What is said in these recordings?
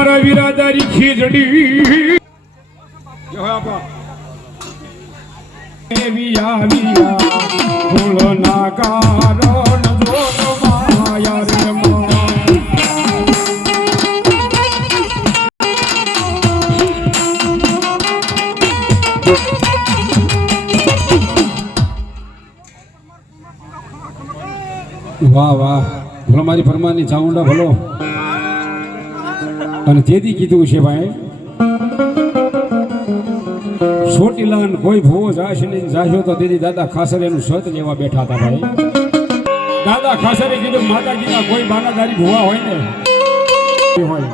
મારા વિરાદારી ખીજડી એવી આવિયા ફૂલ ના કારણ જો માયા રે વાહ વાહ ભલો મારી પરમારની ચામુંડા ભલો અને તેથી કીધું છે ભાઈ છોટીલાન કોઈ ભૂવો જાશે નહીં જાશ્યો તો તેથી દાદા ખાસરે એનું સત લેવા બેઠા હતા ભાઈ દાદા ખાસરે કીધું માતાજીના કોઈ બાનાદારી ભૂવા હોય ને હોય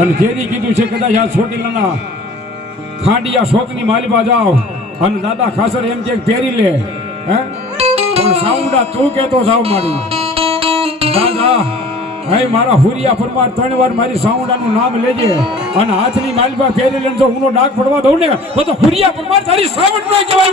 અને તેથી કીધું છે કદાચ આ છોટીલાના ખાંડિયા શોકની માલિપા જાઓ અને દાદા ખાસર એમ કે પહેરી લે હે પણ સાઉન્ડા તું કેતો જાવ મારી દાદા હે મારા હુરિયા પરમાર 3 વાર મારી સાઉન્ડાનું નામ લેજે અને હાથની માલિપા ફેરી લઈને જો ઉનો ડાક પડવા દઉં ને તો હુરિયા પરમાર તારી સાઉન્ડ ન કહેવાય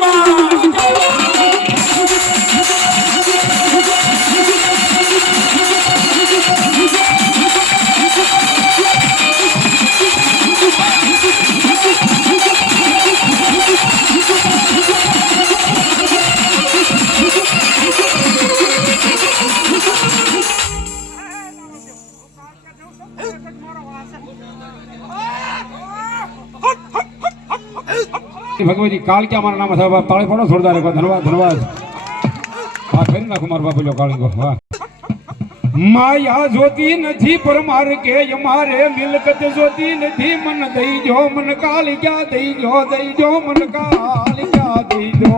भगवती काल क्या हमारा नाम था ताले पड़ो जोरदार है धन्यवाद धन्यवाद हाँ फिर ना कुमार बाबू लो काल को वाह माया ज्योति नथी परमार के हमारे मिलकत ज्योति नथी मन दई जो मन काल क्या दई जो मन काल क्या दई जो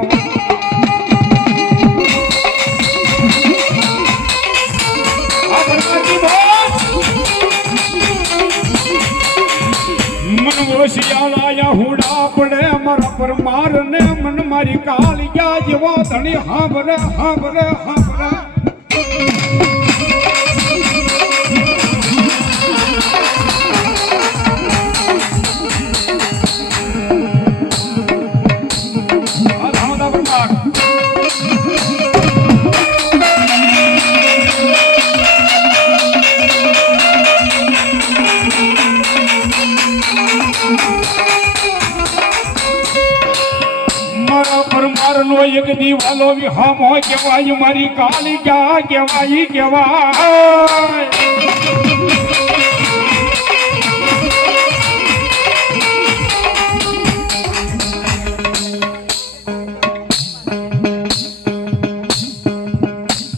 मन वशियाला हुड़ा पड़े मारा परमार ने मन मारी कालिया जीवो धनी हांभरे हांभरे हांभरे एक दीवालो भी हम हो केवाई मारी काली क्या केवाई केवाई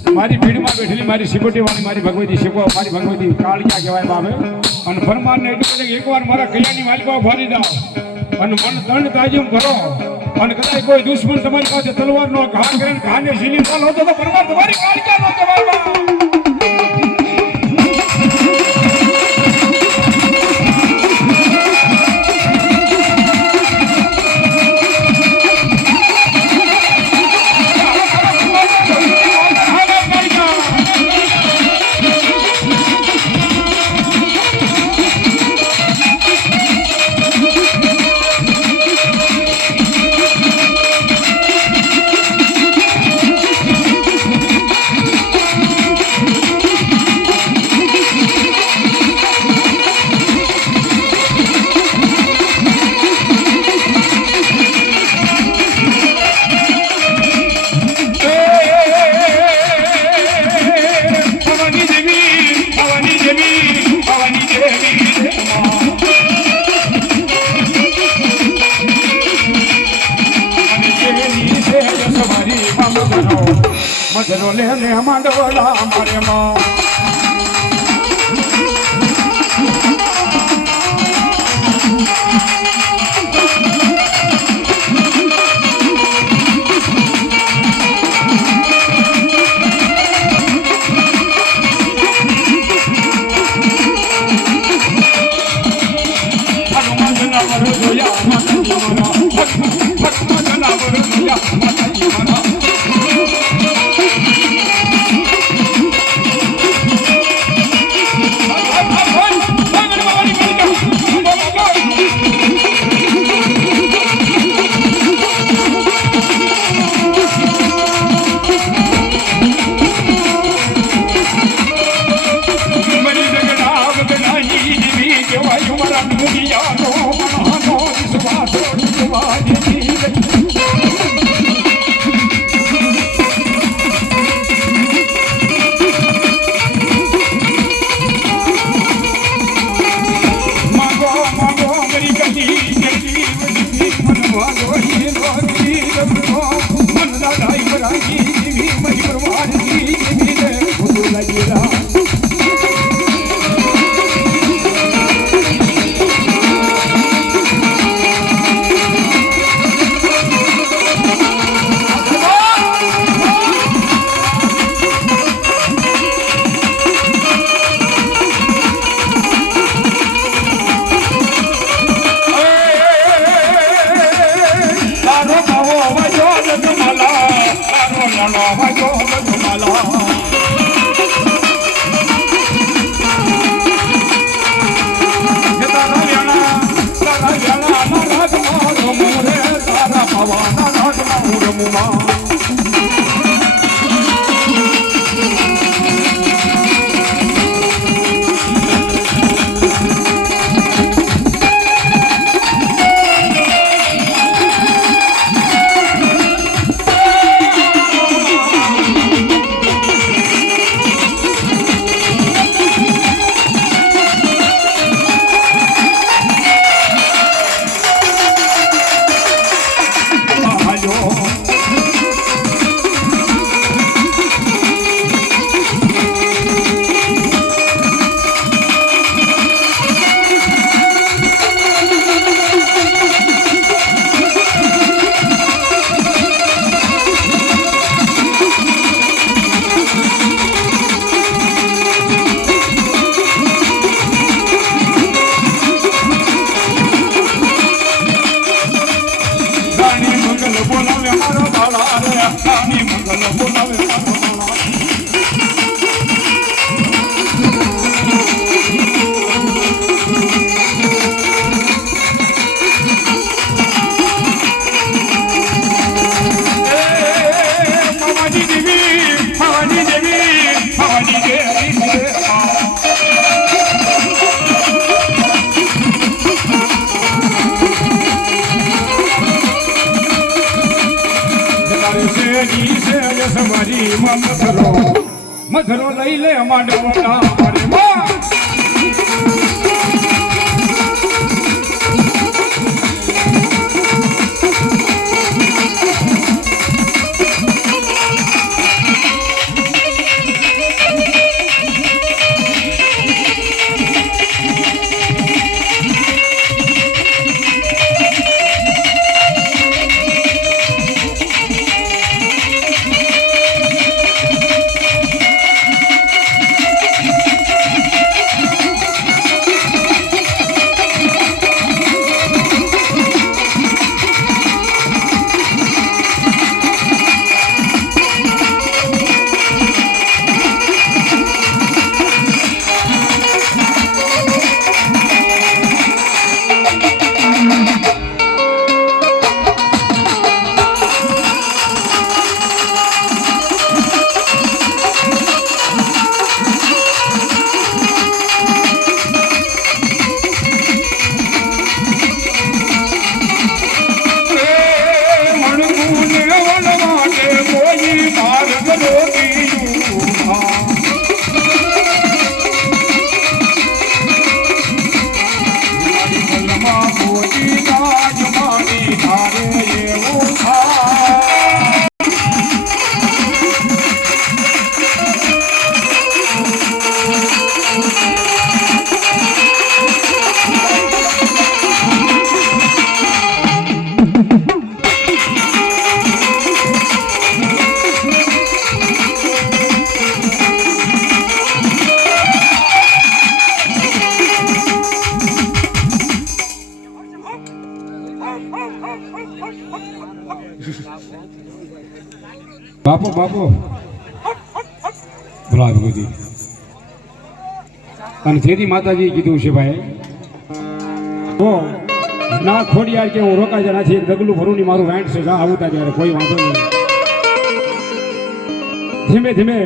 मारी भीड़ में बैठेली मारी सिकोटी वाली मारी भगवती शिको मारी भगवती काल क्या केवाय बाबे અને ફરમાન ને એટલે એકવાર મારા કૈયાની માલિકા ભરી દાવ અને મન દંડ તાજીમ કરો અને કદાચ કોઈ દુશ્મન તમારી પાસે તલવારનો ઘા કરીને ઘાને ઝીલી બોલો તો પરમાર તમારી કાલિકા નો કહેવાય મજરો લે ને માંડવલા મારે માં વાજો ગજમાલા મધરો લઈ લે અમાડો બાપો બાપો ભલા ભગવતી અને જેથી માતાજી કીધું છે ભાઈ તો ના ખોડિયાર કે હું રોકાઈ જાય નથી એક ડગલું ભરું ની મારું વેન્ટ છે જા આવતા ત્યારે કોઈ વાંધો નહીં ધીમે ધીમે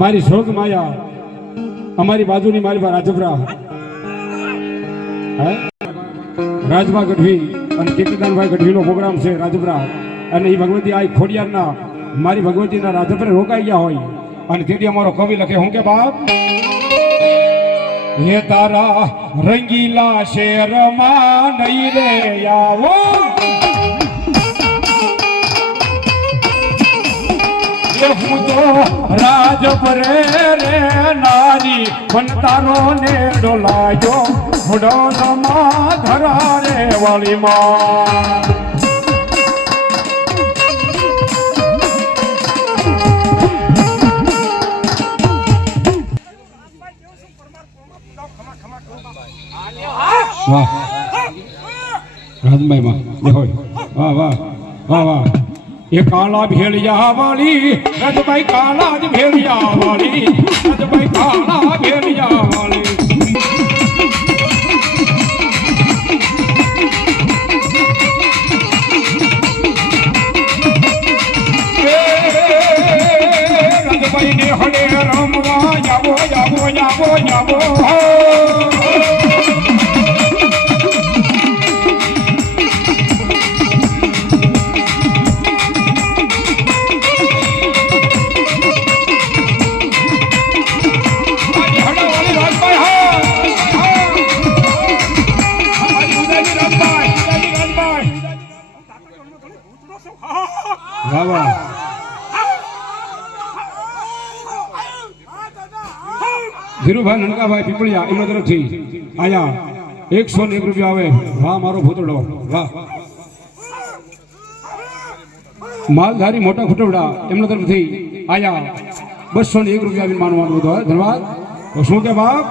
મારી શોક માયા અમારી બાજુની મારી પાસે રાજપરા રાજભા ગઢવી અને કીર્તિદાનભાઈ ગઢવીનો પ્રોગ્રામ છે રાજપરા અને એ ભગવતી આ ખોડિયારના મારી ભગવતીના રાજપરે રોકાઈ ગયા હોય અને તેથી અમારો કવિ લખે હું કે બાપ હે તારા રંગીલા શેરમાં નહીં રે આવો હું તો રાજપરે રે નારી પણ તારો ને ડોલાયો હુડોમાં ધરા રે વાળીમાં વાહ રાજભાઈ માં વાહ વાહ વાહ વાહ એ કાળા ભેળિયા વાળી રજભાઈ કાળા જ ભેળિયા વાળી રજભાઈ કાળા ભેળિયા વાળી રજભાઈ ને હડે રમવા જાવો જાવો જાવો જાવો ધીરુભાઈ નનકાભાઈ પીપળિયા એમના તરફથી અહીંયા 101 રૂપિયા આવે. વાહ મારો ભૂતડો વાહ. માલધારી મોટા ખુટવડા એમના તરફથી અહીંયા 201 રૂપિયા માનવાનું હતું. ધન્યવાદ. શું કે બાપ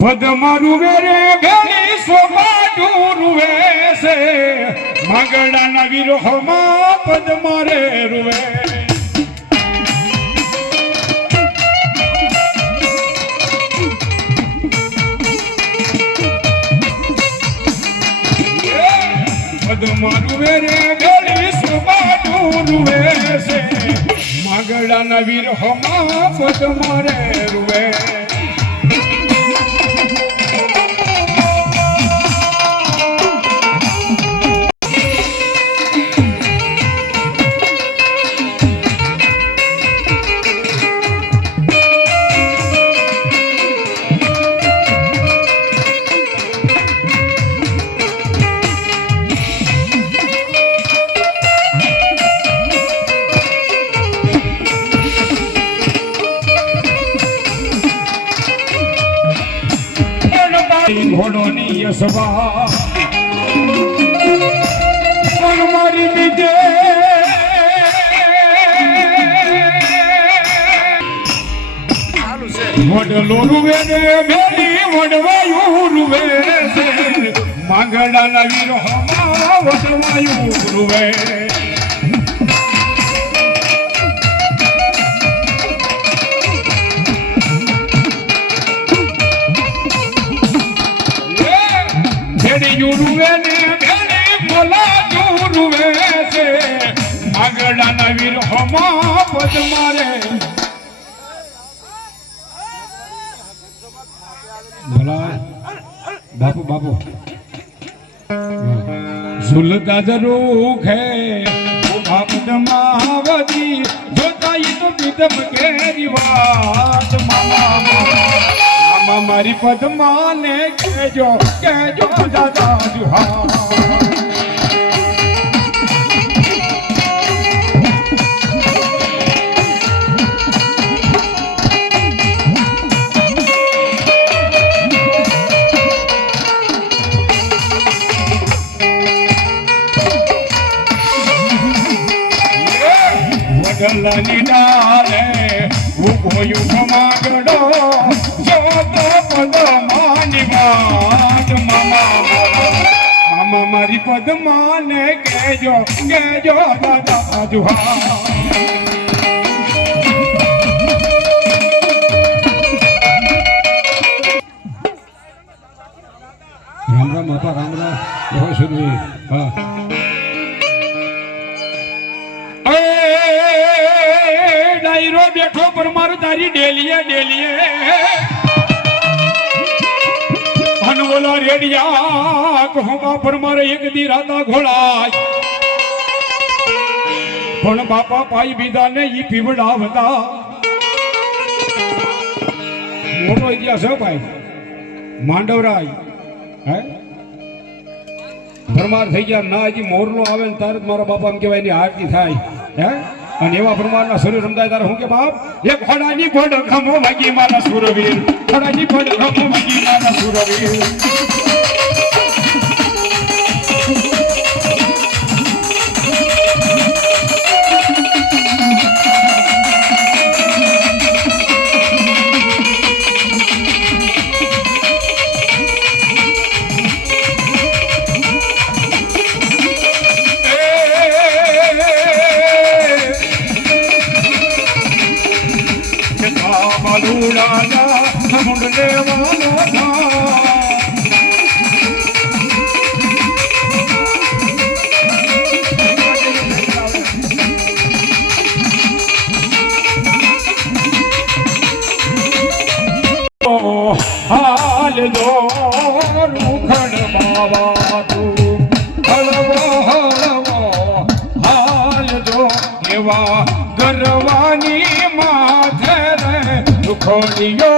પદમારું વેરે ભેળી સોપાટું રૂવે છે માંગડાના વિરોહમાં પદમારે રૂવે પદમારું વેરે ભેળી સોપાટું રૂવે છે માંગડાના વિરોહમાં પદમારે રૂવે ઘોડોની યશવા મારી લીધે વડલો રૂવે ને ભેળી વડવાયું રૂવે છે માંગડાના વિરોહમાં વડવાયું રૂવે રૂવે ને ભેળી બોલા રૂવે છે માંગડાના વિરોહમાં પદમારે ભલા બાપુ બાપુ ઝુલતા જરૂર હે પદમાવતી જોતાઈ તો પીતમ કેરી વાત મામા મારી પદમાને કેજો કેજો દાદા જુહા વડલાની ડાલે ઉભો યુગ માંગડો મામા મારી પદમાને કેજો કેજો દાદા જુહા રામ રામ બાપા રામ રામ બહુ સુધી હા ડાયરો બેઠો પર મારું તારી ડેલીએ ડેલીએ બોલા રેડિયા કહું પર મારે એક દી રાતા ઘોડાય પણ બાપા પાઈ બીધા ને ઈ પીવડાવતા મોટો ઇતિહાસ હે ભાઈ માંડવરાય હે પરમાર થઈ ગયા ના હજી મોરલો આવે ને તારે મારા બાપા એમ કહેવાય એની આરતી થાય હે અને એવા પ્રમાણના શરીર રમદાય તારે હું કે બાપ એક ઘોડાની ઘોડ ખમો વાગી મારા સુરવીર ઘોડાની ઘોડ ખમો વાગી મારા સુરવીર હાલજો રૂખડ બાવા તું હળવો હળવો હાલજો એવા ગરવાની માથે રે દુખોડિયો